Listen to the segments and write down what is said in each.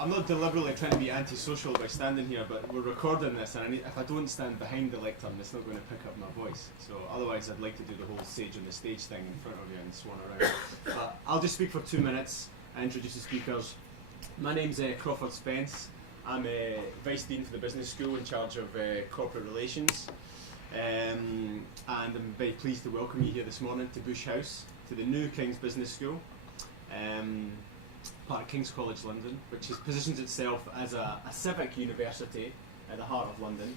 I'm not deliberately trying to be antisocial by standing here, but we're recording this, and if I don't stand behind the lectern, it's not going to pick up my voice. So otherwise, I'd like to do the whole sage on the stage thing in front of you and swan around. But I'll just speak for 2 minutes and introduce the speakers. My name's Crawford Spence. I'm Vice Dean for the Business School in charge of corporate relations. And I'm very pleased to welcome you here this morning to Bush House, to the new King's Business School. Part of King's College London, which positions itself as a civic university at the heart of London,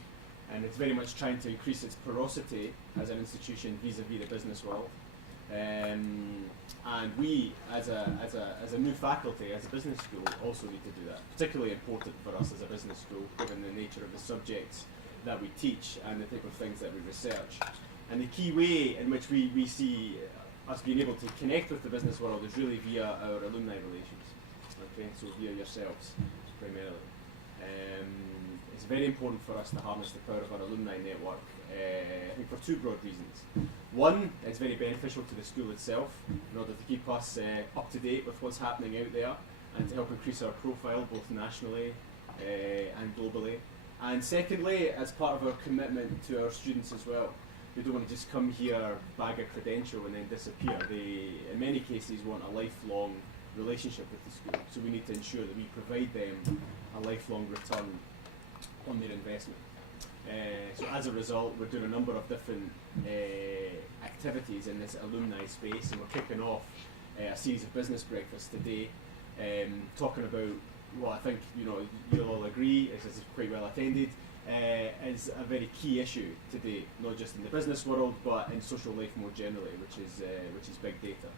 and it's very much trying to increase its porosity as an institution vis-a-vis the business world. And we, as a new faculty, as a business school, also need to do that. Particularly important for us as a business school, given the nature of the subjects that we teach and the type of things that we research. And the key way in which we see us being able to connect with the business world is really via our alumni relations. Okay, so via yourselves, primarily. It's very important for us to harness the power of our alumni network, I think for two broad reasons. One, it's very beneficial to the school itself, in order to keep us up to date with what's happening out there, and to help increase our profile both nationally and globally. And secondly, as part of our commitment to our students as well. We don't want to just come here, bag a credential and then disappear. They, in many cases, want a lifelong relationship with the school, so we need to ensure that we provide them a lifelong return on their investment. So as a result, we're doing a number of different activities in this alumni space, and we're kicking off a series of business breakfasts today, talking about what I think you'll all agree is quite well attended, is a very key issue today, not just in the business world but in social life more generally, which is big data.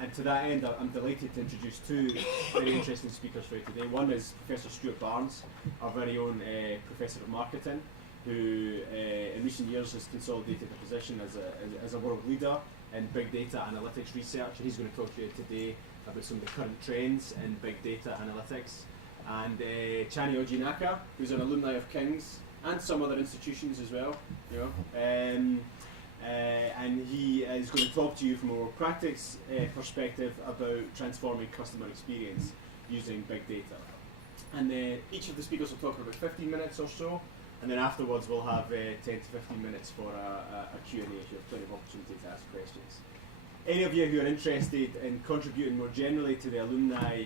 And to that end, I'm delighted to introduce two very interesting speakers for you today. One is Professor Stuart Barnes, our very own Professor of Marketing, who in recent years has consolidated a position as a world leader in big data analytics research, and he's going to talk to you today about some of the current trends in big data analytics. And Chaney Ojinnaka, who's an alumni of King's and some other institutions as well, and he is going to talk to you from a more practice perspective about transforming customer experience using big data. And each of the speakers will talk for about 15 minutes or so, and then afterwards we'll have 10 to 15 minutes for a Q&A, if you have plenty of opportunity to ask questions. Any of you who are interested in contributing more generally to the alumni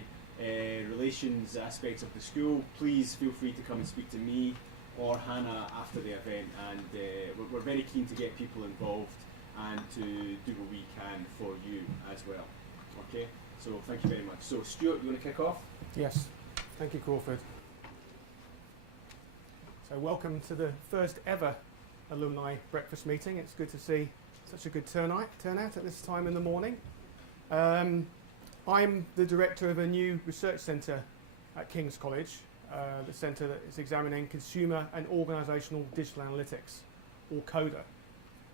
relations aspects of the school, please feel free to come and speak to me or Hannah after the event, and we're very keen to get people involved and to do what we can for you as well. Okay, so thank you very much. So Stuart, you want to kick off? Yes, thank you, Crawford. So welcome to the first ever alumni breakfast meeting. It's good to see such a good turnout at this time in the morning. I'm the director of a new research centre at King's College, the centre that is examining consumer and organisational digital analytics, or CODA.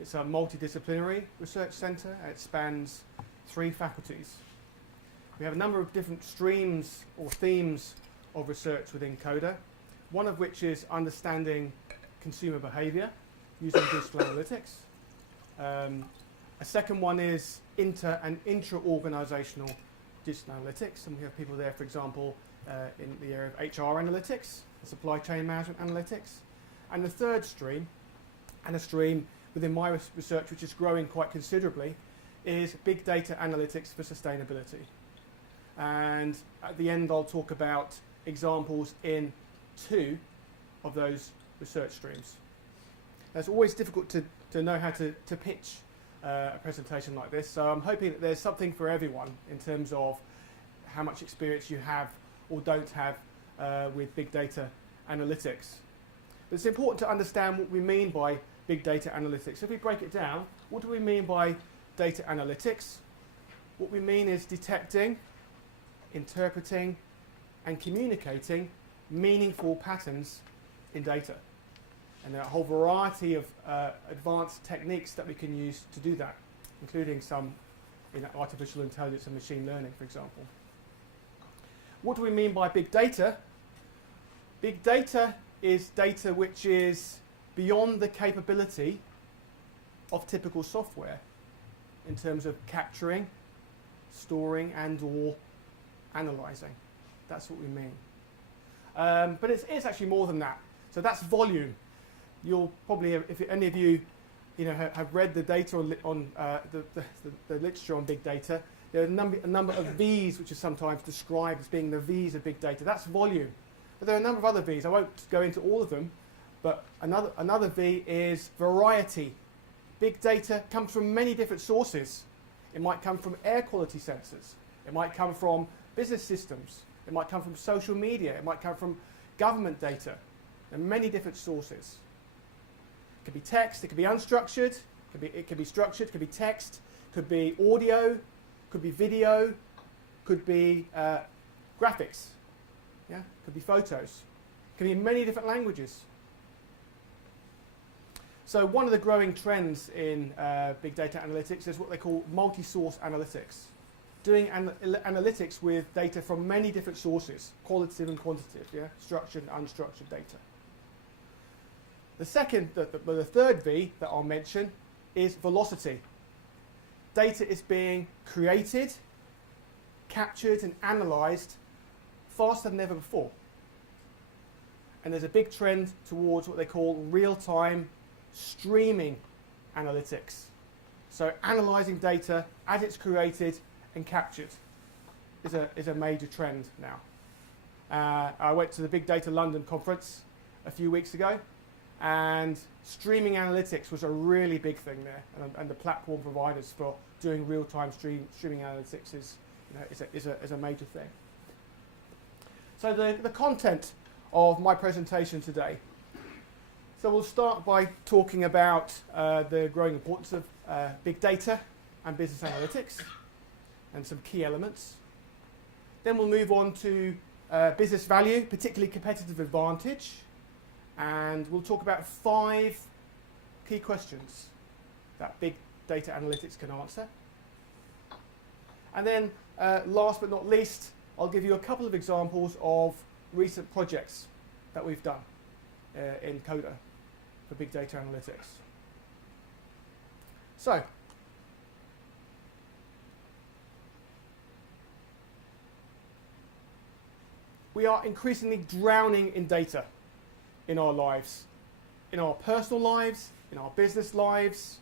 It's a multidisciplinary research centre, and it spans 3 faculties. We have a number of different streams or themes of research within CODA, one of which is understanding consumer behaviour using digital analytics. A second one is inter- and intra-organisational digital analytics, and we have people there, for example, in the area of HR analytics, supply chain management analytics. And the third stream, and a stream within my research which is growing quite considerably, is big data analytics for sustainability. And at the end I'll talk about examples in 2 of those research streams. Now, it's always difficult to know how to pitch a presentation like this, so I'm hoping that there's something for everyone in terms of how much experience you have or don't have with big data analytics. But it's important to understand what we mean by big data analytics. If we break it down, what do we mean by data analytics? What we mean is detecting, interpreting, and communicating meaningful patterns in data. And there are a whole variety of advanced techniques that we can use to do that, including some in artificial intelligence and machine learning, for example. What do we mean by big data? Big data is data which is beyond the capability of typical software in terms of capturing, storing, and or analysing. That's what we mean. But it's actually more than that. So that's volume. You'll probably, if any of you, have read the data on the literature on big data, there are a number of V's which are sometimes described as being the V's of big data. That's volume. But there are a number of other V's. I won't go into all of them, but another V is variety. Big data comes from many different sources. It might come from air quality sensors. It might come from business systems. It might come from social media. It might come from government data. There are many different sources. It could be text. It could be unstructured. It could be structured. It could be text. It could be audio. It could be video. It could be graphics. Yeah. It could be photos. It could be in many different languages. So one of the growing trends in big data analytics is what they call multi-source analytics. Doing analytics with data from many different sources, qualitative and quantitative, yeah? Structured and unstructured data. The third V that I'll mention is velocity. Data is being created, captured and analysed faster than ever before. And there's a big trend towards what they call real-time streaming analytics. So analysing data as it's created and captured is a major trend now. I went to the Big Data London conference a few weeks ago, and streaming analytics was a really big thing there, and the platform providers for doing real-time streaming analytics is a major thing. So the content of my presentation today. So we'll start by talking about the growing importance of big data and business analytics and some key elements. Then we'll move on to business value, particularly competitive advantage, and we'll talk about 5 key questions that big data analytics can answer. And then last but not least, I'll give you a couple of examples of recent projects that we've done in Coda for big data analytics. So, we are increasingly drowning in data in our lives, in our personal lives, in our business lives.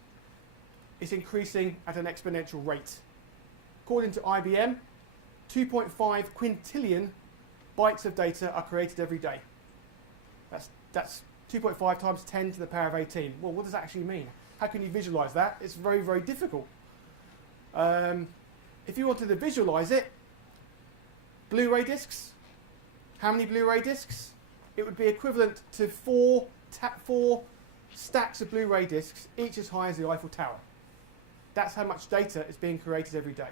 It's increasing at an exponential rate. According to IBM, 2.5 quintillion bytes of data are created every day. That's 2.5 times 10 to the power of 18. Well, what does that actually mean? How can you visualize that? It's very, very difficult. If you wanted to visualize it, Blu-ray discs, how many Blu-ray discs? It would be equivalent to 4 stacks of Blu-ray discs, each as high as the Eiffel Tower. That's how much data is being created every day.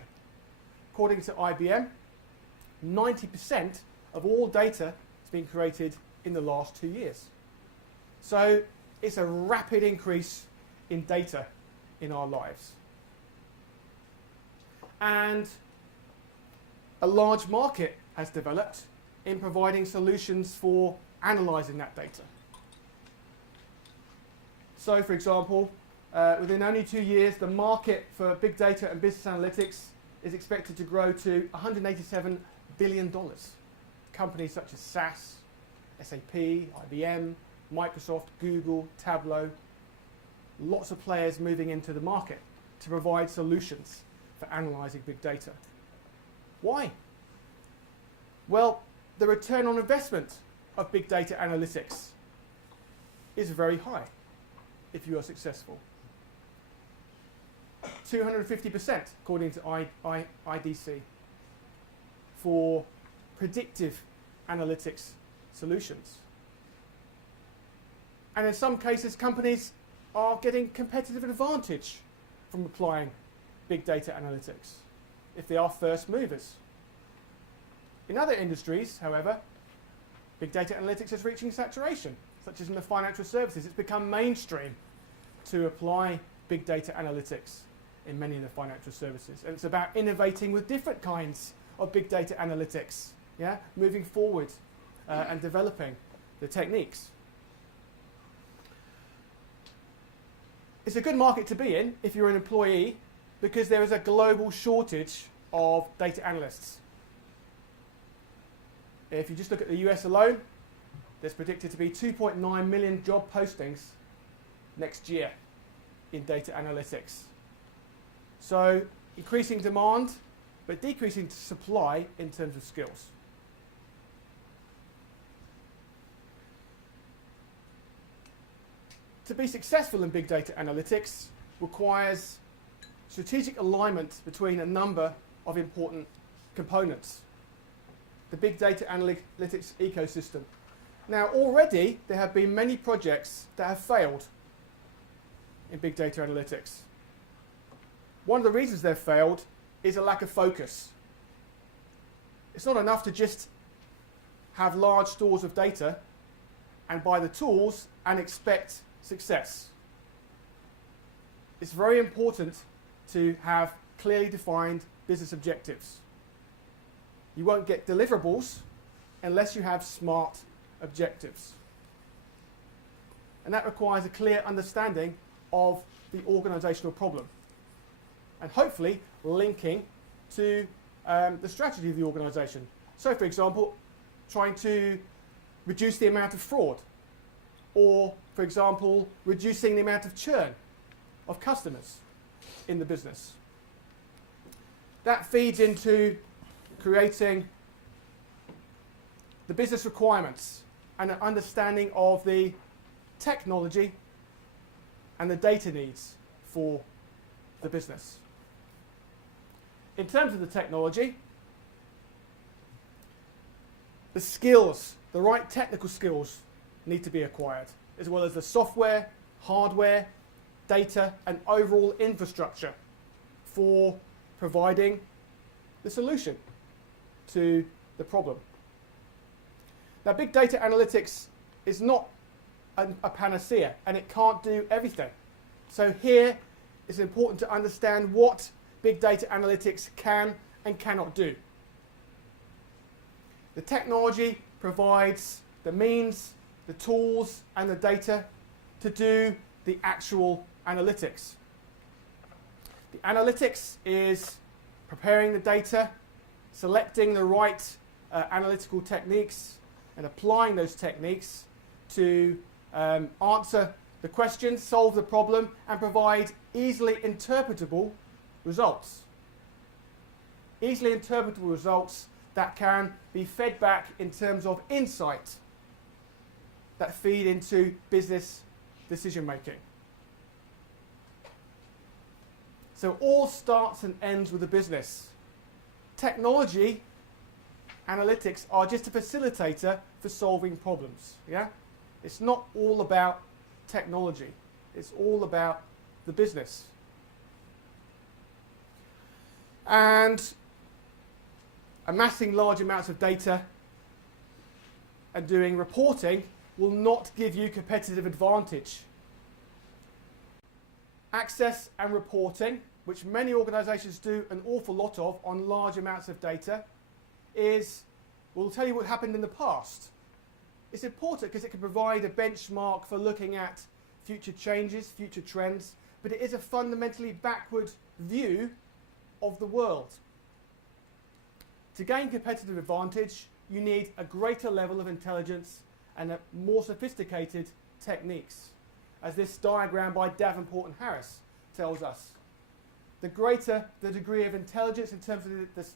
According to IBM, 90% of all data has been created in the last 2 years. So it's a rapid increase in data in our lives. And a large market has developed in providing solutions for analysing that data. So, for example, within only 2 years, the market for big data and business analytics is expected to grow to $187 billion. Companies such as SAS, SAP, IBM, Microsoft, Google, Tableau, lots of players moving into the market to provide solutions for analysing big data. Why? Well, the return on investment of big data analytics is very high if you are successful. 250% according to IDC for predictive analytics solutions. And in some cases, companies are getting competitive advantage from applying big data analytics if they are first movers. In other industries, however, big data analytics is reaching saturation, such as in the financial services. It's become mainstream to apply big data analytics in many of the financial services. And it's about innovating with different kinds of big data analytics, yeah, moving forward and developing the techniques. It's a good market to be in if you're an employee, because there is a global shortage of data analysts. If you just look at the US alone, there's predicted to be 2.9 million job postings next year in data analytics. So increasing demand, but decreasing supply in terms of skills. To be successful in big data analytics requires strategic alignment between a number of important components. The big data analytics ecosystem. Now already there have been many projects that have failed in big data analytics. One of the reasons they've failed is a lack of focus. It's not enough to just have large stores of data and buy the tools and expect success. It's very important to have clearly defined business objectives. You won't get deliverables unless you have smart objectives. And that requires a clear understanding of the organisational problem. And hopefully linking to the strategy of the organisation. So for example, trying to reduce the amount of fraud, or for example, reducing the amount of churn of customers in the business. That feeds into creating the business requirements and an understanding of the technology and the data needs for the business. In terms of the technology, the skills, the right technical skills need to be acquired, as well as the software, hardware, data, and overall infrastructure for providing the solution to the problem. Now, big data analytics is not a panacea, and it can't do everything. So here it's important to understand what big data analytics can and cannot do. The technology provides the means, the tools, and the data to do the actual analytics. The analytics is preparing the data, selecting the right analytical techniques, and applying those techniques to answer the question, solve the problem, and provide easily interpretable results. Easily interpretable results that can be fed back in terms of insight that feed into business decision making. So all starts and ends with the business. Technology, analytics are just a facilitator for solving problems. Yeah? It's not all about technology. It's all about the business. And amassing large amounts of data and doing reporting will not give you competitive advantage. Access and reporting, which many organisations do an awful lot of on large amounts of data, will tell you what happened in the past. It's important because it can provide a benchmark for looking at future changes, future trends, but it is a fundamentally backward view of the world. To gain competitive advantage, you need a greater level of intelligence and more sophisticated techniques, as this diagram by Davenport and Harris tells us. The greater the degree of intelligence in terms of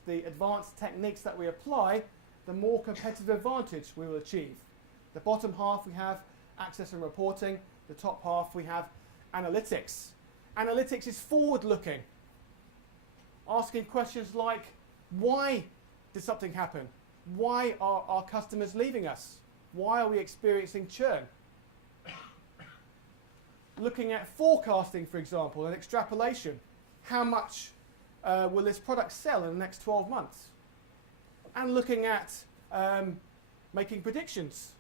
the advanced techniques that we apply, the more competitive advantage we will achieve. The bottom half we have access and reporting, the top half we have analytics. Analytics is forward-looking, asking questions like, why did something happen? Why are our customers leaving us? Why are we experiencing churn? Looking at forecasting, for example, and extrapolation. How much will this product sell in the next 12 months? And looking at making predictions.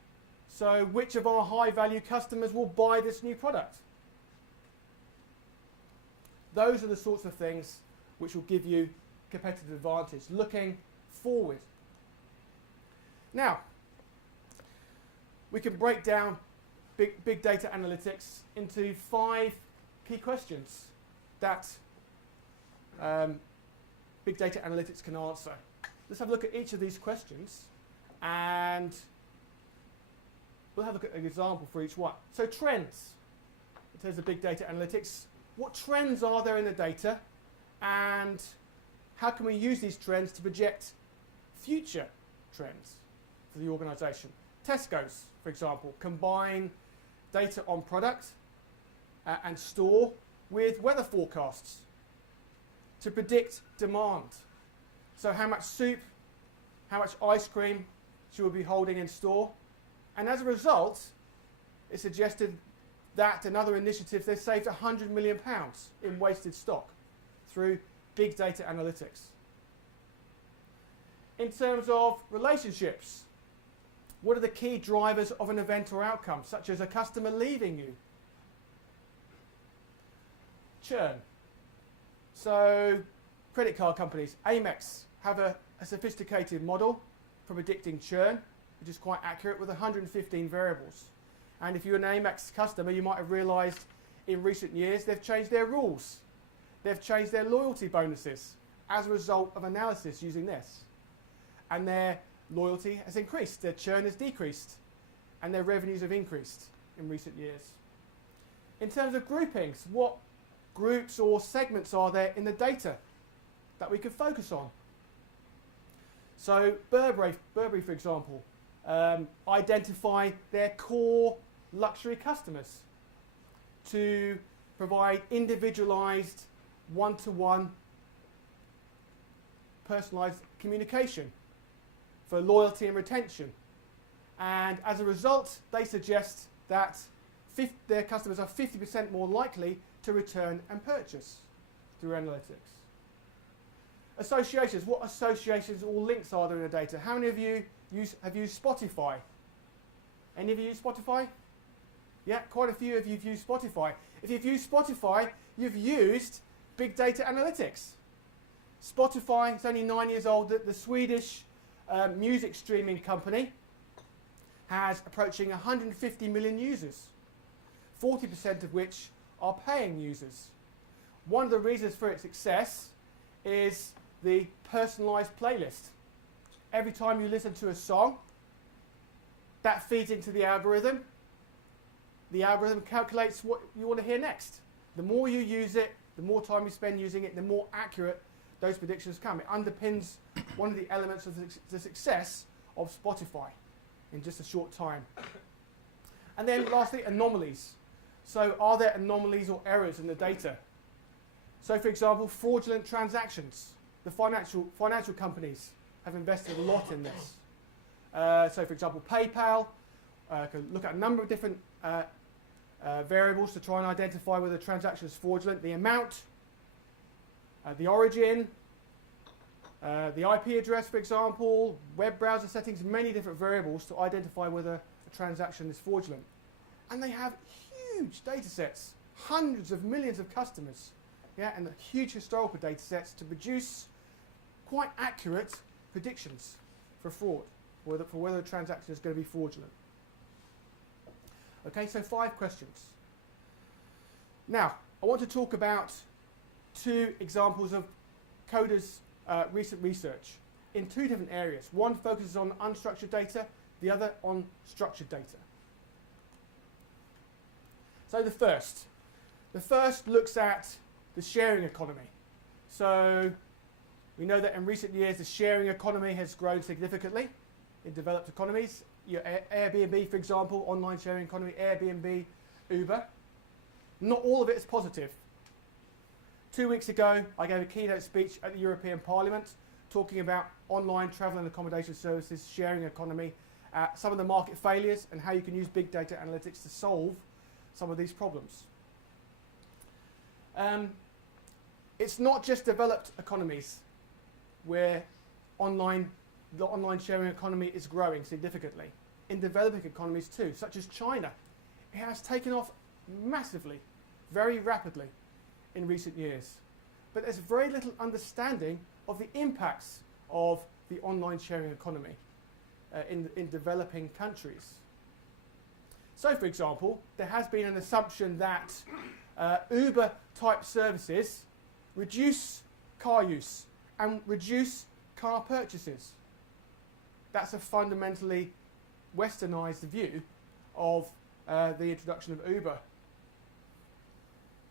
So which of our high-value customers will buy this new product? Those are the sorts of things which will give you competitive advantage, looking forward. Now, we can break down big data analytics into 5 key questions that big data analytics can answer. Let's have a look at each of these questions And we'll have a look at an example for each one. So trends, in terms of big data analytics, what trends are there in the data, and how can we use these trends to project future trends for the organisation? Tesco's, for example, combine data on product and store with weather forecasts to predict demand. So how much soup, how much ice cream she will be holding in store. And as a result, it suggested that and other initiatives, they saved £100 million in wasted stock through big data analytics. In terms of relationships, what are the key drivers of an event or outcome, such as a customer leaving you? Churn. So credit card companies, Amex, have a sophisticated model for predicting churn, which is quite accurate with 115 variables. And if you're an Amex customer, you might have realised in recent years they've changed their rules. They've changed their loyalty bonuses as a result of analysis using this. And their loyalty has increased, their churn has decreased, and their revenues have increased in recent years. In terms of groupings, what groups or segments are there in the data that we could focus on? So Burberry, for example, identify their core luxury customers to provide individualised, one-to-one, personalised communication for loyalty and retention. And as a result, they suggest that their customers are 50% more likely to return and purchase through analytics. Associations. What associations or links are there in the data? How many of you have used Spotify? Any of you use Spotify? Yeah, quite a few of you have used Spotify. If you've used Spotify, you've used big data analytics. Spotify is only 9 years old. The Swedish music streaming company has approaching 150 million users, 40% of which are paying users. One of the reasons for its success is the personalised playlist. Every time you listen to a song, that feeds into the algorithm. The algorithm calculates what you want to hear next. The more you use it, the more time you spend using it, the more accurate those predictions come. It underpins one of the elements of the success of Spotify in just a short time. And then lastly, anomalies. So are there anomalies or errors in the data? So for example, fraudulent transactions. The financial companies have invested a lot in this. So for example, PayPal can look at a number of different variables to try and identify whether the transaction is fraudulent. The amount, the origin, the IP address, for example, web browser settings, many different variables to identify whether a transaction is fraudulent. And they have huge data sets, hundreds of millions of customers, yeah, and huge historical data sets to produce quite accurate predictions for fraud, for whether a transaction is going to be fraudulent. Okay, so 5 questions. Now, I want to talk about 2 examples of Coda's recent research in 2 different areas. One focuses on unstructured data, the other on structured data. So the first looks at the sharing economy. So we know that in recent years the sharing economy has grown significantly in developed economies. Airbnb, for example, online sharing economy, Airbnb, Uber. Not all of it is positive. 2 weeks ago, I gave a keynote speech at the European Parliament talking about online travel and accommodation services, sharing economy, some of the market failures and how you can use big data analytics to solve some of these problems. It's not just developed economies where the online sharing economy is growing significantly. In developing economies too, such as China, it has taken off massively, very rapidly in recent years. But there's very little understanding of the impacts of the online sharing economy in developing countries. So, for example, there has been an assumption that Uber-type services reduce car use and reduce car purchases. that's a fundamentally westernized view of the introduction of Uber.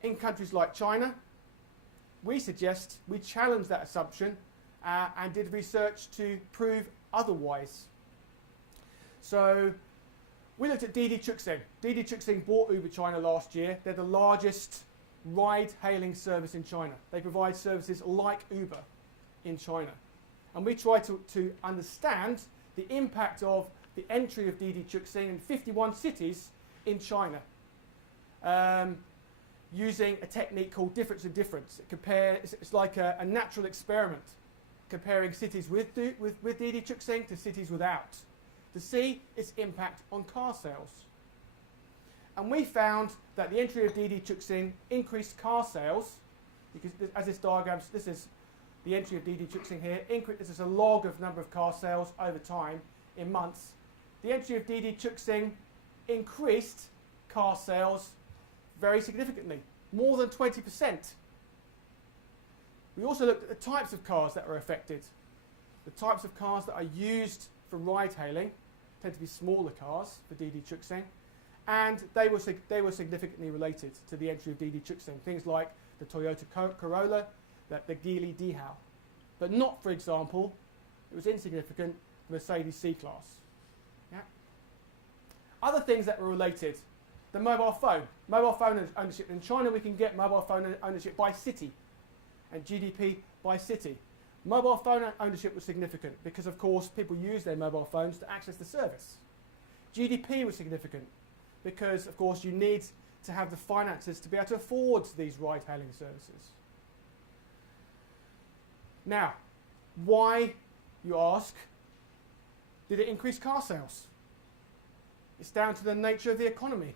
In countries like China, we challenge that assumption and did research to prove otherwise. So we looked at Didi Chuxing. Didi Chuxing bought Uber China last year. They're the largest ride-hailing service in China. They provide services like Uber in China. And we tried to understand the impact of the entry of Didi Chuxing in 51 cities in China, using a technique called difference of difference. It's like a natural experiment, comparing cities with Didi Chuxing to cities without, to see its impact on car sales. And we found that the entry of Didi Chuxing increased car sales, because as this diagram, this is the entry of Didi Chuxing here. This is a log of number of car sales over time in months. The entry of Didi Chuxing increased car sales very significantly, more than 20%. We also looked at the types of cars that were affected. The types of cars that are used for ride-hailing tend to be smaller cars for Didi Chuxing, and they were significantly related to the entry of Didi Chuxing. Things like the Toyota Corolla, the Geely Dihao, but not, for example, it was insignificant, the Mercedes C-Class. Yeah. Other things that were related, the mobile phone. Mobile phone ownership. In China, we can get mobile phone ownership by city and GDP by city. Mobile phone ownership was significant because, of course, people use their mobile phones to access the service. GDP was significant because, of course, you need to have the finances to be able to afford these ride-hailing services. Now, why, you ask, did it increase car sales? It's down to the nature of the economy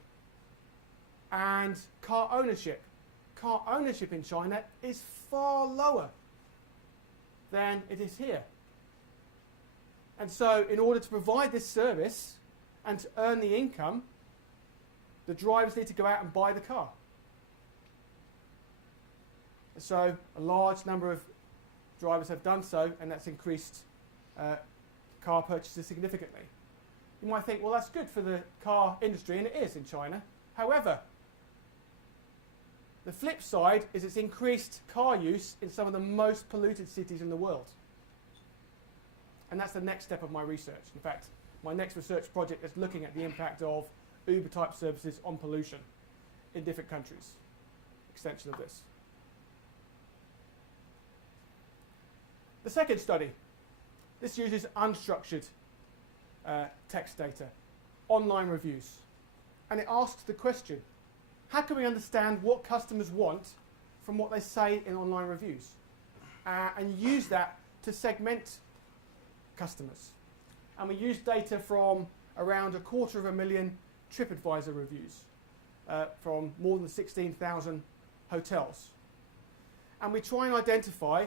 and car ownership. Car ownership in China is far lower than it is here. And so in order to provide this service and to earn the income, the drivers need to go out and buy the car. So a large number of drivers have done so, and that's increased car purchases significantly. You might think, well, that's good for the car industry, and it is in China. However, the flip side is it's increased car use in some of the most polluted cities in the world. And that's the next step of my research. In fact, my next research project is looking at the impact of Uber-type services on pollution in different countries. Extension of this. The second study, this uses unstructured text data, online reviews. And it asks the question, how can we understand what customers want from what they say in online reviews? And use that to segment customers. And we use data from around 250,000 TripAdvisor reviews from more than 16,000 hotels. And we try and identify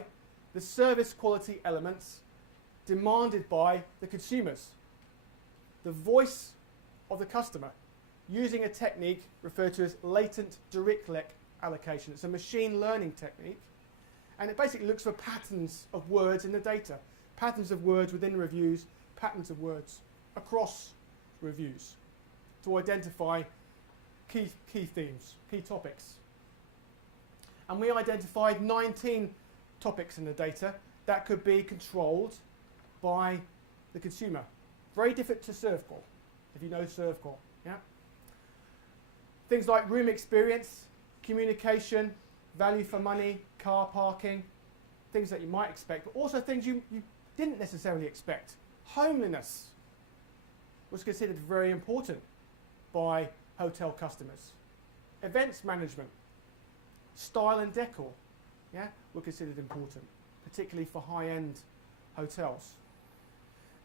the service quality elements demanded by the consumers, the voice of the customer, using a technique referred to as latent Dirichlet allocation. It's a machine learning technique, and it basically looks for patterns of words in the data, patterns of words within reviews, patterns of words across reviews to identify key themes, key topics. And we identified 19 topics in the data that could be controlled by the consumer. Very different to ServCall, if you know ServCall. Yeah? Things like room experience, communication, value for money, car parking, things that you might expect, but also things you didn't necessarily expect. Homeliness was considered very important by hotel customers. Events management, style and decor, yeah, were considered important, particularly for high-end hotels.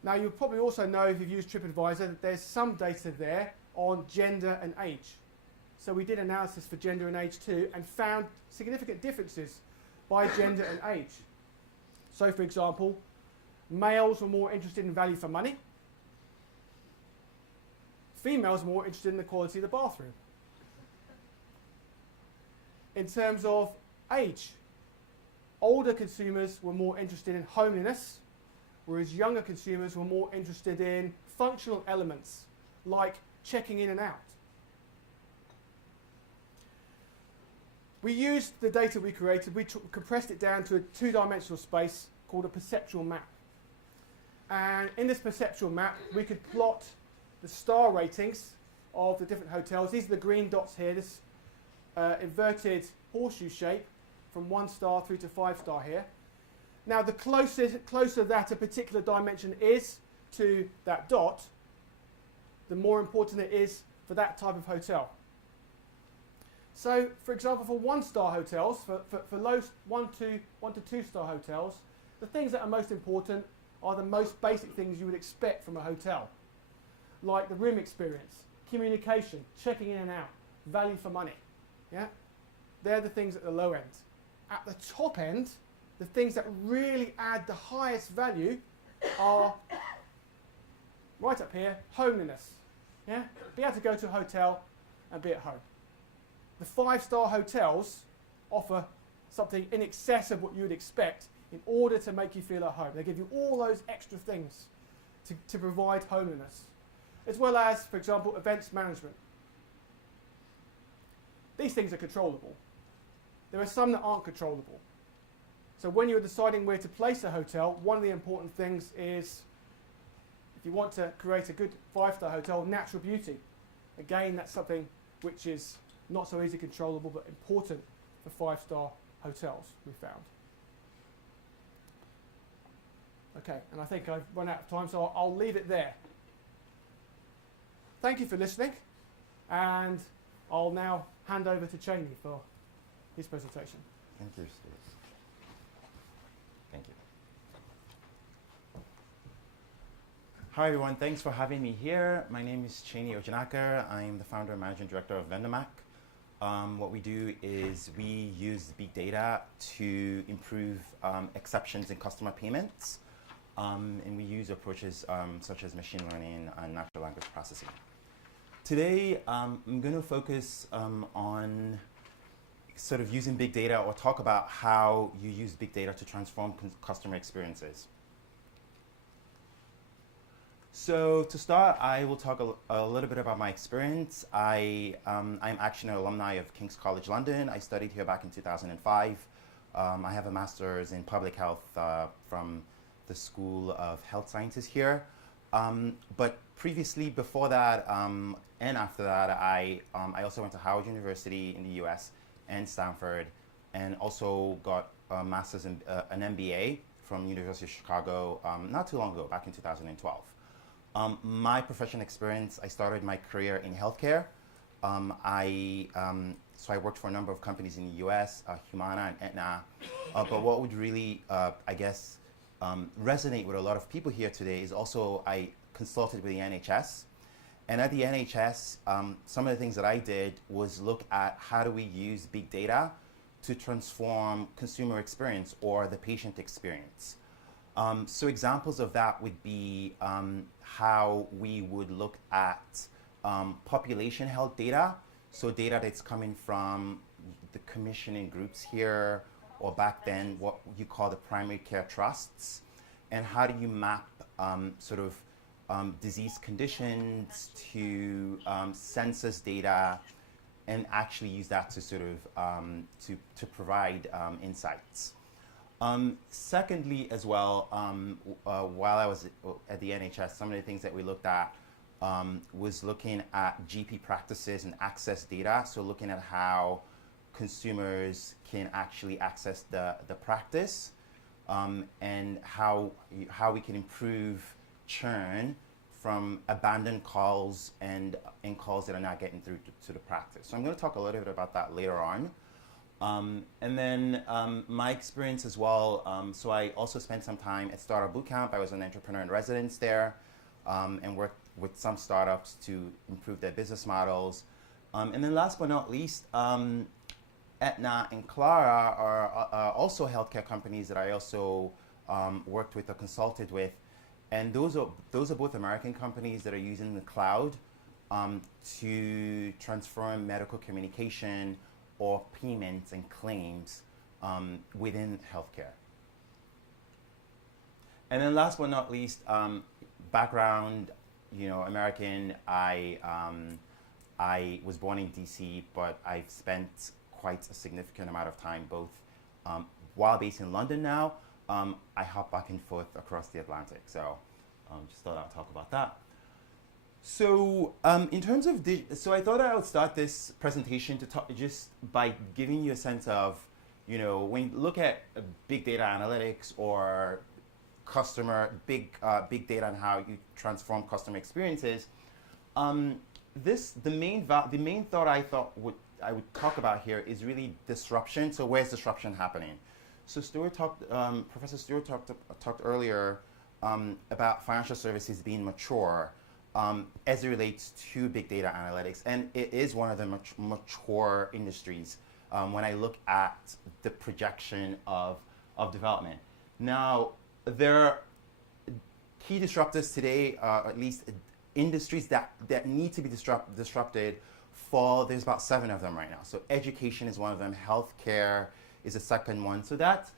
Now, you'll probably also know, if you've used TripAdvisor, that there's some data there on gender and age. So we did analysis for gender and age too, and found significant differences by gender and age. So, for example, males were more interested in value for money. Females were more interested in the quality of the bathroom. In terms of age, older consumers were more interested in homeliness, whereas younger consumers were more interested in functional elements like checking in and out. We used the data we created, we compressed it down to a two-dimensional space called a perceptual map. And in this perceptual map, we could plot the star ratings of the different hotels. These are the green dots here, this inverted horseshoe shape from 1 star through to 5 star here. Now, the closer that a particular dimension is to that dot, the more important it is for that type of hotel. So, for example, for 1-star hotels, for low 1 to 2-star hotels, the things that are most important are the most basic things you would expect from a hotel, like the room experience, communication, checking in and out, value for money. Yeah? They're the things at the low end. At the top end, the things that really add the highest value are right up here, homeliness. Yeah? Be able to go to a hotel and be at home. The 5-star hotels offer something in excess of what you would expect in order to make you feel at home. They give you all those extra things to provide homeliness, as well as, for example, events management. These things are controllable. There are some that aren't controllable. So when you're deciding where to place a hotel, one of the important things is, if you want to create a good 5-star hotel, natural beauty. Again, that's something which is not so easily controllable, but important for 5-star hotels, we found. Okay, and I think I've run out of time, so I'll leave it there. Thank you for listening, and I'll now hand over to Chaney for his presentation. Thank you, Stuart. Thank you. Hi, everyone. Thanks for having me here. My name is Chaney Ojinnaka. I'm the founder and managing director of VendorMach. What we do is we use big data to improve exceptions in customer payments. And we use approaches such as machine learning and natural language processing. Today, I'm going to focus on sort of using big data, or talk about how you use big data to transform customer experiences. So to start, I will talk a little bit about my experience. I'm actually an alumni of King's College London. I studied here back in 2005. I have a master's in public health from the School of Health Sciences here. But previously, before that, and after that, I also went to Howard University in the US and Stanford, and also got a master's in an MBA from University of Chicago not too long ago, back in 2012. My professional experience, I started my career in healthcare. So I worked for a number of companies in the US, Humana and Aetna. But what would really, I guess, resonate with a lot of people here today is also I consulted with the NHS. And at the NHS, some of the things that I did was look at how do we use big data to transform consumer experience or the patient experience. So examples of that would be how we would look at population health data, so data that's coming from the commissioning groups here, or back then what you call the primary care trusts, and how do you map disease conditions to census data, and actually use that to to provide insights. Secondly, as well, while I was at the NHS, some of the things that we looked at was looking at GP practices and access data. So looking at how consumers can actually access the practice, and how we can improve churn from abandoned calls and calls that are not getting through to the practice. So I'm going to talk a little bit about that later on. And then my experience as well, so I also spent some time at Startup Bootcamp. I was an entrepreneur in residence there, and worked with some startups to improve their business models. And then last but not least, Aetna and Clara are also healthcare companies that I also worked with or consulted with. And those are both American companies that are using the cloud to transform medical communication or payments and claims within healthcare. And then last but not least, background, American. I was born in DC, but I've spent quite a significant amount of time both while based in London now. I hop back and forth across the Atlantic, so just thought I'd talk about that. So in terms of, so I thought I would start this presentation to talk just by giving you a sense of, when you look at big data analytics or big data and how you transform customer experiences, the main thought I would talk about here is really disruption. So where's disruption happening? So Professor Stuart talked earlier about financial services being mature as it relates to big data analytics, and it is one of the mature industries when I look at the projection of development. Now, there are key disruptors today, at least industries that need to be disrupted. There's about 7 of them right now. So education is one of them. Healthcare is a second one. So that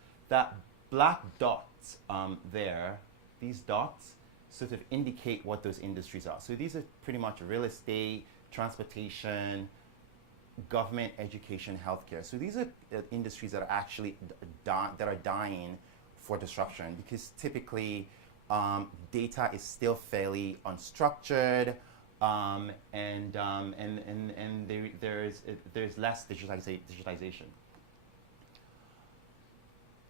black dots there, these dots sort of indicate what those industries are. So these are pretty much real estate, transportation, government, education, healthcare. So these are industries that are actually dying for disruption, because typically data is still fairly unstructured, and there's less digitization.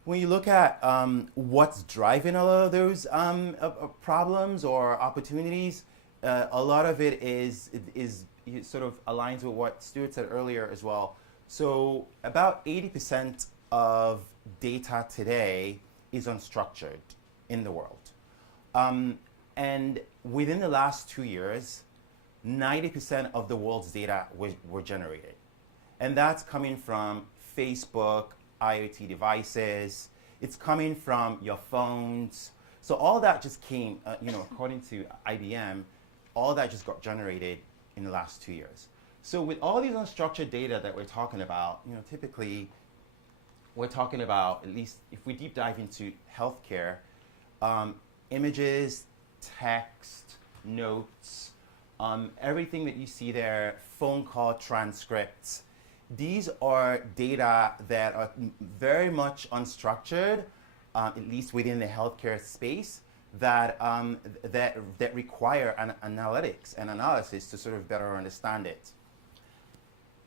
When you look at what's driving a lot of those problems or opportunities, a lot of it is sort of aligns with what Stuart said earlier as well. So about 80% of data today is unstructured in the world. And within the last 2 years, 90% of the world's data were generated. And that's coming from Facebook, IoT devices. It's coming from your phones. So all that just came, according to IBM, all that just got generated in the last 2 years. So with all these unstructured data that we're talking about, typically we're talking about, at least if we deep dive into healthcare, images, text, notes, everything that you see there, phone call transcripts. These are data that are very much unstructured, at least within the healthcare space, that require analytics and analysis to sort of better understand it.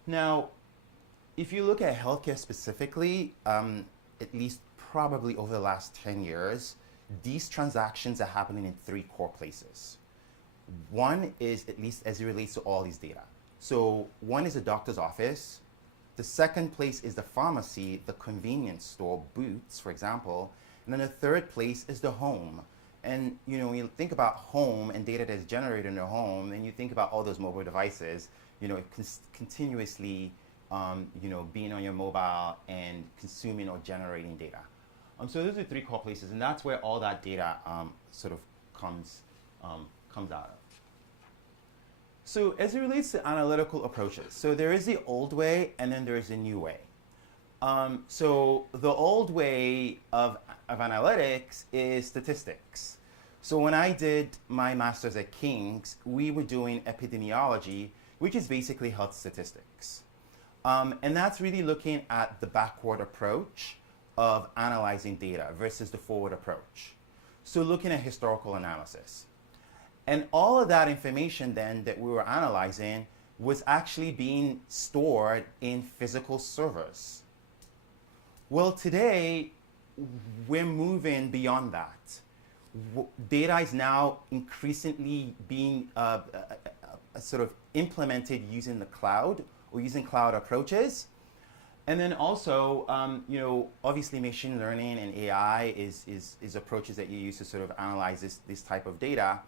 Now, if you look at healthcare specifically, at least probably over the last 10 years, these transactions are happening in 3 core places. One is, at least as it relates to all these data. So one is a doctor's office. The second place is the pharmacy, the convenience store, Boots, for example. And then the third place is the home. And when you think about home and data that is generated in the home, then you think about all those mobile devices, continuously, being on your mobile and consuming or generating data. So those are 3 core places, and that's where all that data sort of comes out of. So as it relates to analytical approaches, so there is the old way and then there is a new way. So the old way of analytics is statistics. So when I did my master's at King's, we were doing epidemiology, which is basically health statistics. And that's really looking at the backward approach of analyzing data versus the forward approach. So looking at historical analysis. And all of that information then that we were analyzing was actually being stored in physical servers. Well, today, we're moving beyond that. Data is now increasingly being sort of implemented using the cloud or using cloud approaches. And then also, obviously machine learning and AI is approaches that you use to sort of analyze this type of data.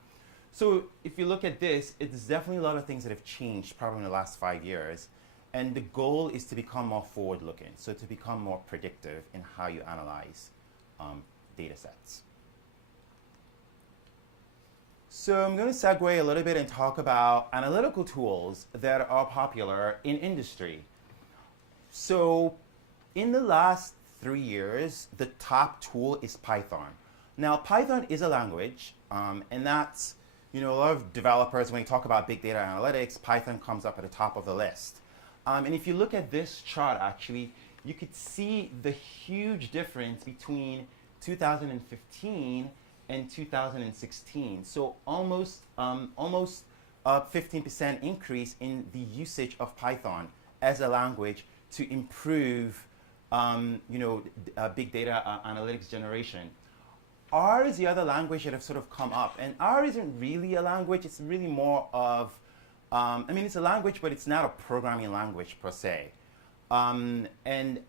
So if you look at this, it's definitely a lot of things that have changed probably in the last 5 years. And the goal is to become more forward-looking, so to become more predictive in how you analyze data sets. So I'm going to segue a little bit and talk about analytical tools that are popular in industry. So in the last 3 years, the top tool is Python. Now, Python is a language, and that's, a lot of developers, when you talk about big data analytics, Python comes up at the top of the list. And if you look at this chart, actually, you could see the huge difference between 2015 and 2016. So almost a 15% increase in the usage of Python as a language to improve, big data analytics generation. R is the other language that have sort of come up, and R isn't really a language. It's really more of, it's a language, but it's not a programming language per se. And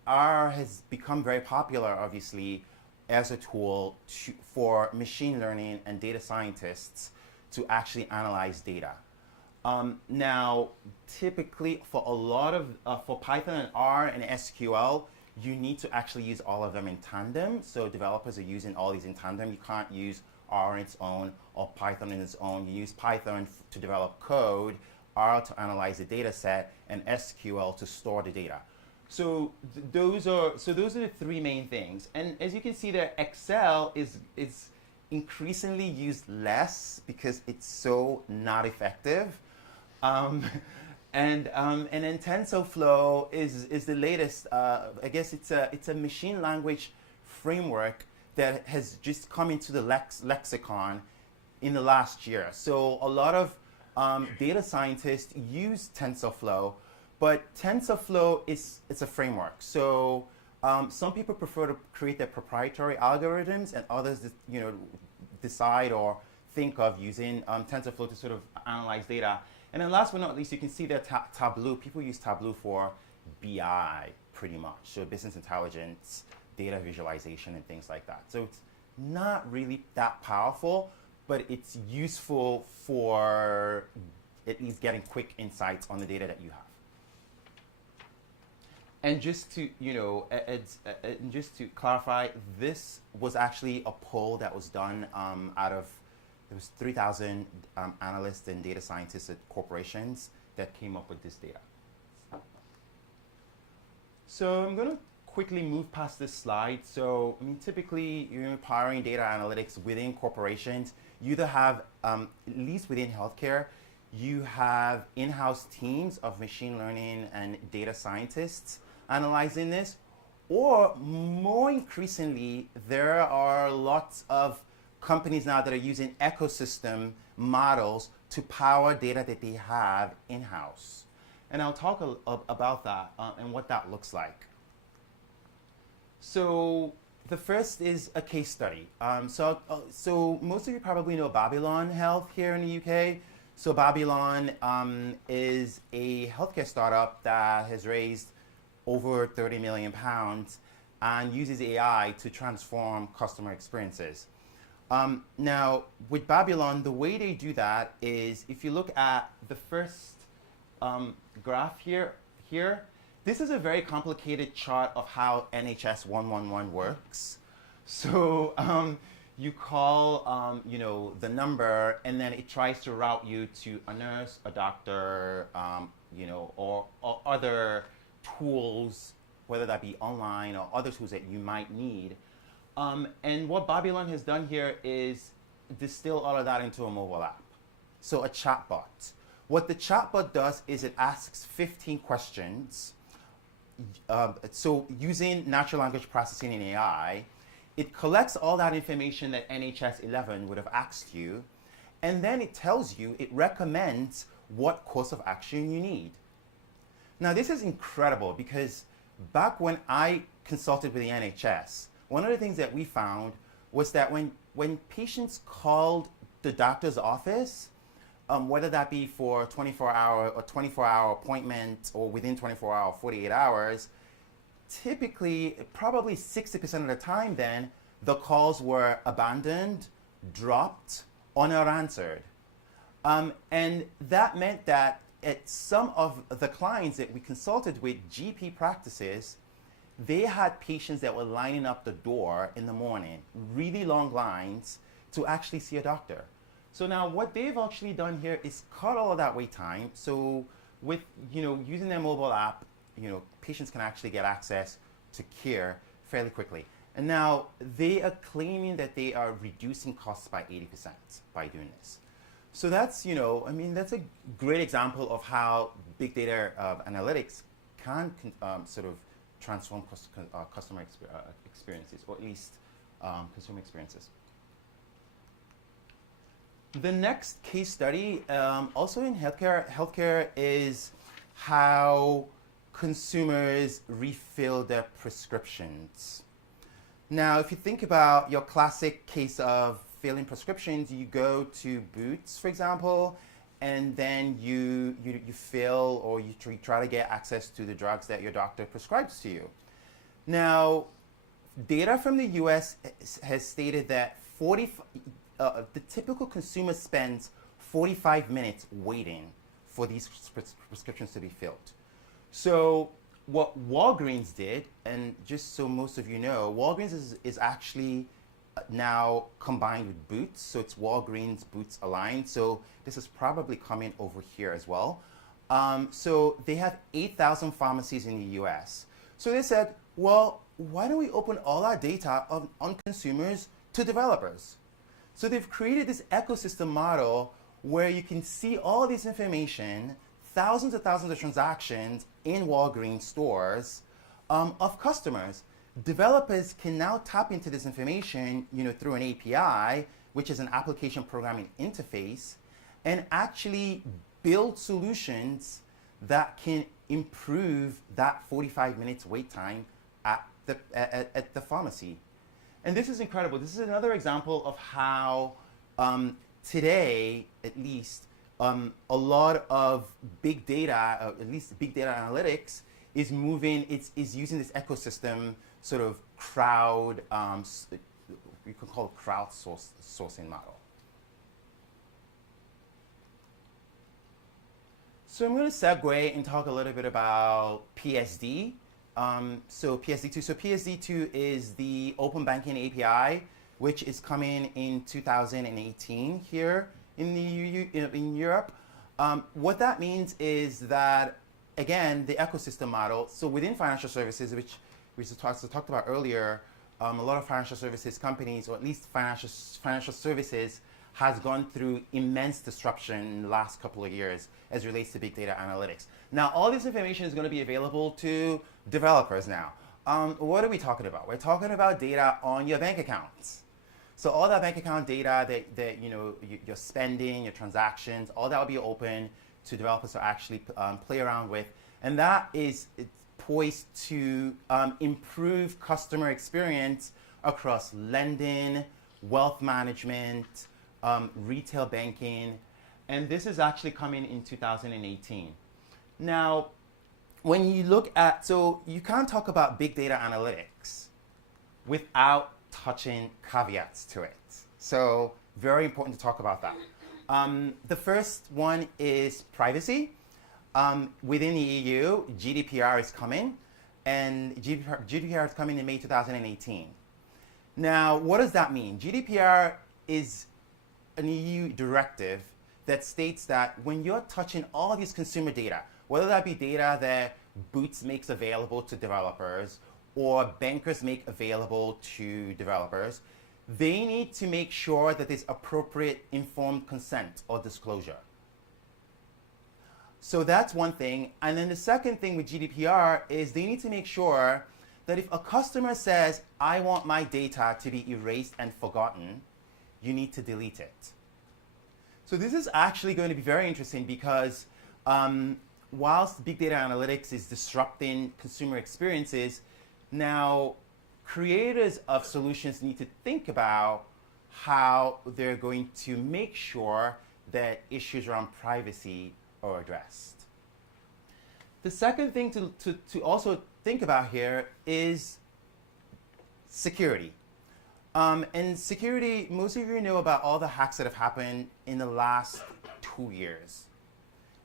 R has become very popular, obviously, as a tool for machine learning and data scientists to actually analyze data. Now, typically for a lot of, for Python and R and SQL, you need to actually use all of them in tandem. So developers are using all these in tandem. You can't use R on its own or Python on its own. You use Python to develop code, R to analyze the data set, and SQL to store the data. So those are the three main things. And as you can see there, Excel is increasingly used less because it's so not effective. And then TensorFlow is the latest. I guess it's a machine language framework that has just come into the lexicon in the last year. So a lot of data scientists use TensorFlow, but TensorFlow it's a framework. So some people prefer to create their proprietary algorithms, and others, decide or think of using TensorFlow to sort of analyze data. And then last but not least, you can see that Tableau. People use Tableau for BI pretty much, so business intelligence, data visualization, and things like that. So it's not really that powerful, but it's useful for at least getting quick insights on the data that you have. And just to, just to clarify, this was actually a poll that was done there was 3,000 analysts and data scientists at corporations that came up with this data. So I'm going to quickly move past this slide. So, typically, you're empowering data analytics within corporations. You either have, at least within healthcare, you have in-house teams of machine learning and data scientists analyzing this, or more increasingly, there are lots of companies now that are using ecosystem models to power data that they have in-house. And I'll talk about that and what that looks like. So the first is a case study. So most of you probably know Babylon Health here in the UK. So Babylon is a healthcare startup that has raised over £30 million and uses AI to transform customer experiences. Now, with Babylon, the way they do that is, if you look at the first graph here, this is a very complicated chart of how NHS 111 works. So you call, the number, and then it tries to route you to a nurse, a doctor, or other tools, whether that be online or other tools that you might need. And what Babylon has done here is distill all of that into a mobile app. So a chatbot. What the chatbot does is it asks 15 questions. So using natural language processing and AI, it collects all that information that NHS 11 would have asked you, and then it tells you, it recommends what course of action you need. Now this is incredible because back when I consulted with the NHS, one of the things that we found was that when patients called the doctor's office, whether that be for 24-hour appointment or within 24 hours, 48 hours, typically, probably 60% of the time then, the calls were abandoned, dropped, or not answered. And that meant that at some of the clients that we consulted with, GP practices, they had patients that were lining up the door in the morning, really long lines, to actually see a doctor. So now what they've actually done here is cut all of that wait time. So with using their mobile app, patients can actually get access to care fairly quickly. And now they are claiming that they are reducing costs by 80% by doing this. So that's, that's a great example of how big data analytics can sort of transform customer experiences, or at least consumer experiences. The next case study, also in healthcare is how consumers refill their prescriptions. Now, if you think about your classic case of filling prescriptions, you go to Boots, for example, and then you fill, or you try to get access to the drugs that your doctor prescribes to you. Now, data from the US has stated that the typical consumer spends 45 minutes waiting for these prescriptions to be filled. So what Walgreens did, and just so most of you know, Walgreens is actually now combined with Boots, so it's Walgreens Boots aligned. So this is probably coming over here as well. So they have 8,000 pharmacies in the US. So they said, well, why don't we open all our data on consumers to developers? So they've created this ecosystem model where you can see all this information, thousands and thousands of transactions in Walgreens stores of customers. Developers can now tap into this information, through an API, which is an application programming interface, and actually build solutions that can improve that 45 minutes wait time at the pharmacy. And this is incredible. This is another example of how today, at least, a lot of big data, at least big data analytics, is using this ecosystem sort of crowd, you can call it crowdsourcing model. So I'm going to segue and talk a little bit about PSD. So PSD2 is the open banking API, which is coming in 2018 here in Europe. What that means is that, again, the ecosystem model, so within financial services, which we talked about earlier, a lot of financial services companies, or at least financial services, has gone through immense disruption in the last couple of years as relates to big data analytics. Now, all this information is going to be available to developers now. What are we talking about? We're talking about data on your bank accounts. So all that bank account data that your spending, your transactions, all that will be open to developers to actually play around with, and that is poised to improve customer experience across lending, wealth management, retail banking, and this is actually coming in 2018. Now, when you look at, so you can't talk about big data analytics without touching caveats to it. So very important to talk about that. The first one is privacy. Within the EU, GDPR is coming, and GDPR is coming in May 2018. Now, what does that mean? GDPR is an EU directive that states that when you're touching all these consumer data, whether that be data that Boots makes available to developers or bankers make available to developers, they need to make sure that there's appropriate informed consent or disclosure. So that's one thing. And then the second thing with GDPR is they need to make sure that if a customer says, I want my data to be erased and forgotten, you need to delete it. So this is actually going to be very interesting because whilst big data analytics is disrupting consumer experiences, now creators of solutions need to think about how they're going to make sure that issues around privacy are addressed. The second thing to also think about here is security. And security, most of you know about all the hacks that have happened in the last 2 years.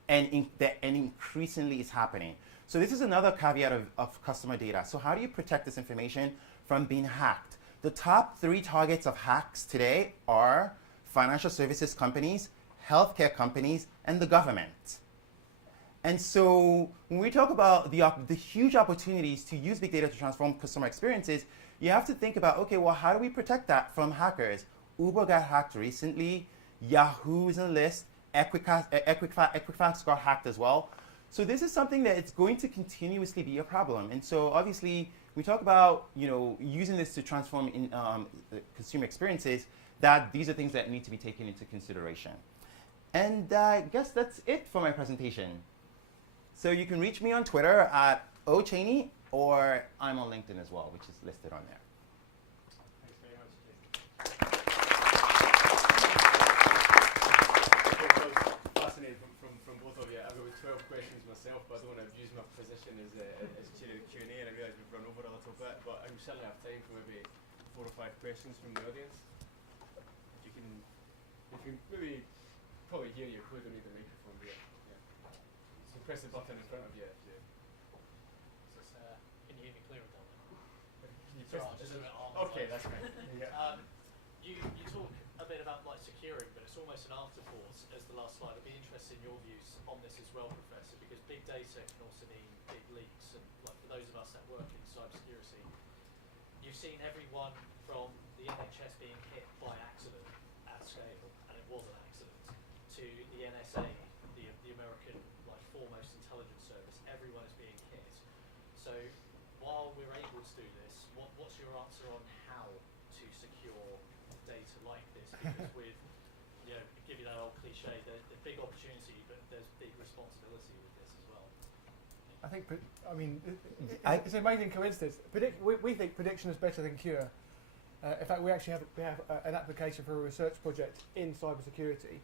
And increasingly is happening. So this is another caveat of customer data. So how do you protect this information from being hacked? The top 3 targets of hacks today are financial services companies, healthcare companies, and the government. And so when we talk about the huge opportunities to use big data to transform customer experiences, you have to think about, okay, well, how do we protect that from hackers? Uber got hacked recently. Yahoo is on the list. Equifax got hacked as well. So this is something that it's going to continuously be a problem. And so obviously, we talk about using this to transform in consumer experiences, that these are things that need to be taken into consideration. And I guess that's it for my presentation. So you can reach me on Twitter at ochaney, or I'm on LinkedIn as well, which is listed on there. Thanks very much, Jason. Fascinating from both of you. I've got 12 questions myself, but I don't want to abuse my position as chair of the Q&A, and I realise we've run over a little bit, but I will certainly have time for maybe 4 or 5 questions from the audience. If you can maybe probably hear you, probably don't need the microphone here. Yeah. So press the button in front of you. Can you hear me clearer down there? Can you press Just a bit on. okay, that's fine. Yeah. You talk a bit about like securing, but it's almost an afterthought as the last slide. I'd be interested in your views on this as well, Professor, because big data can also mean big leaks, and like for those of us that work in cybersecurity, you've seen everyone from the NHS being hit by accident at scale, and it was an accident, to the NSA, the American like foremost intelligence service. Everyone is being hit. So while we're able to do this, what's your answer on how to secure data like this? Because with, give you that old cliche, there's big opportunity, but there's big responsibility with this as well. I think, it's an amazing coincidence. We think prediction is better than cure. In fact, we actually have an application for a research project in cybersecurity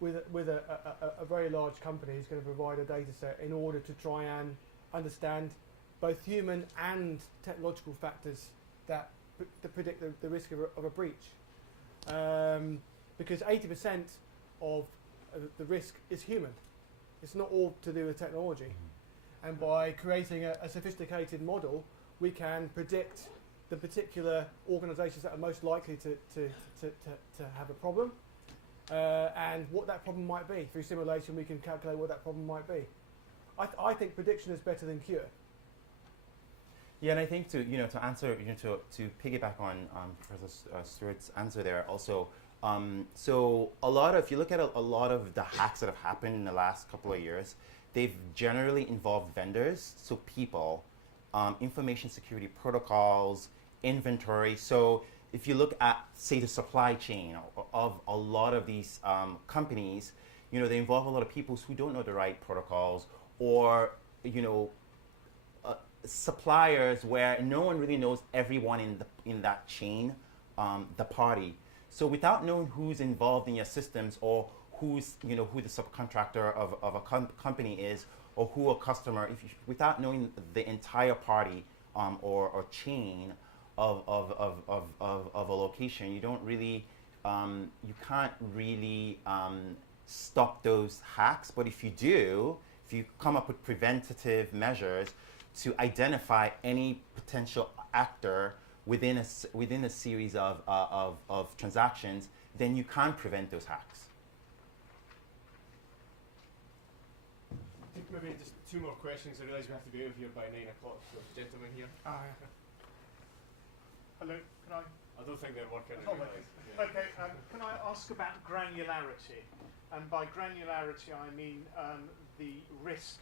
with a very large company who's going to provide a data set in order to try and understand both human and technological factors that predict the risk of a breach. Because 80% of the risk is human. It's not all to do with technology. And by creating a sophisticated model, we can predict the particular organisations that are most likely to have a problem and what that problem might be. Through simulation, we can calculate what that problem might be. I think prediction is better than cure. Yeah, and I think to answer to piggyback on Professor Stuart's answer there also. So if you look at a lot of the hacks that have happened in the last couple of years, they've generally involved vendors, so people, information security protocols, inventory. So if you look at, say, the supply chain of a lot of these companies, they involve a lot of people who don't know the right protocols, or suppliers where no one really knows everyone in that chain, the party. So without knowing who's involved in your systems, or who the subcontractor of a company is, or who a customer, without knowing the entire party or chain of a location, you don't really, you can't really stop those hacks. But if you come up with preventative measures to identify any potential actor within a series of transactions, then you can prevent those hacks. Maybe just 2 more questions. I realise we have to be out of here by 9 o'clock. So, gentlemen here. Hello, can I? I don't think they're working. Yeah. Okay, can I ask about granularity? And by granularity, I mean the risk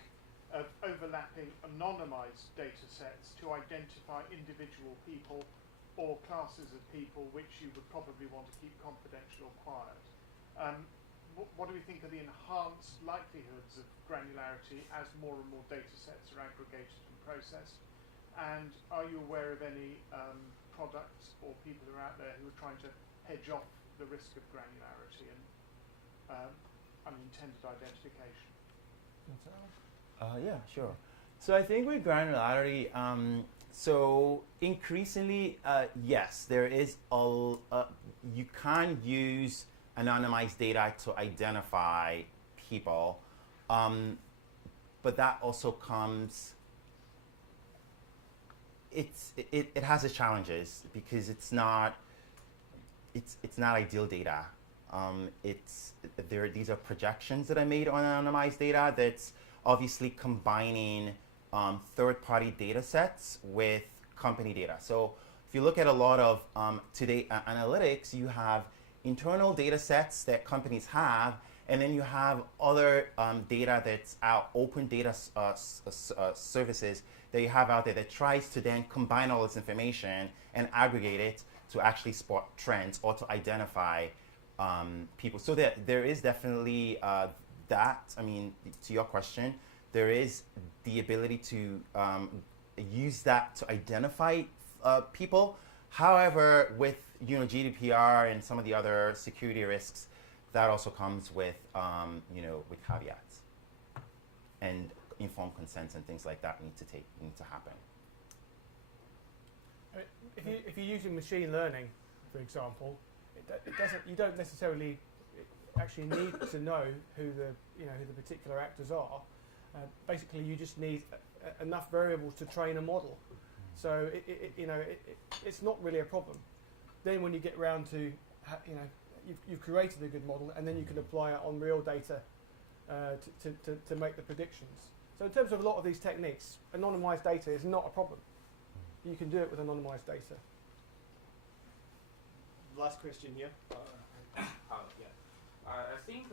of overlapping anonymized data sets to identify individual people or classes of people which you would probably want to keep confidential or quiet. What do we think are the enhanced likelihoods of granularity as more and more data sets are aggregated and processed? And are you aware of any products or people who are out there who are trying to hedge off the risk of granularity and unintended identification? Yeah, sure. So I think with granularity, so increasingly, yes, there is you can use anonymized data to identify people, but that also comes. It has its challenges because it's not ideal data. these are projections that I made on anonymized data that's obviously combining third-party data sets with company data. So if you look at a lot of today analytics, you have internal data sets that companies have, and then you have other data that's out, open data services that you have out there that tries to then combine all this information and aggregate it to actually spot trends or to identify people. So there is definitely that. I mean, to your question, there is the ability to use that to identify people. However, with GDPR and some of the other security risks, that also comes with with caveats, and informed consents and things like that need to happen. I mean, if you're using machine learning, for example, you don't necessarily actually need to know who the particular actors are. Basically, you just need enough variables to train a model. So it's not really a problem. Then when you get around to you've created a good model, and then you can apply it on real data to make the predictions. So in terms of a lot of these techniques, anonymized data is not a problem. You can do it with anonymized data. Last question here. I think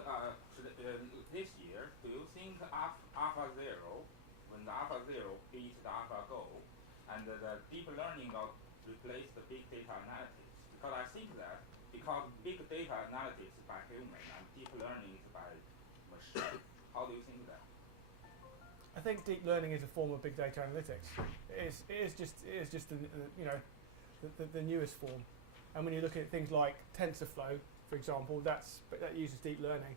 this year, do you think AlphaZero, when the AlphaZero beat the AlphaGo, and the deep learning will replace the big data analytics? Because I think that because big data analytics is by human and deep learning is by machine. How do you think that? I think deep learning is a form of big data analytics. It is just the newest form. And when you look at things like TensorFlow, for example, that uses deep learning.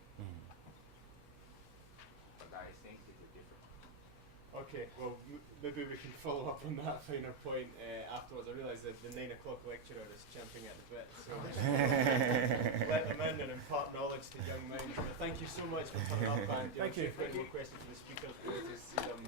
But I think it is different. Okay, well, maybe we can follow up on that finer point afterwards. I realise that the 9 o'clock lecturer is champing at the bit, so let them in and impart knowledge to young minds. But thank you so much for turning up, and Thank you. if you have any more questions for the speakers, we'll just see them.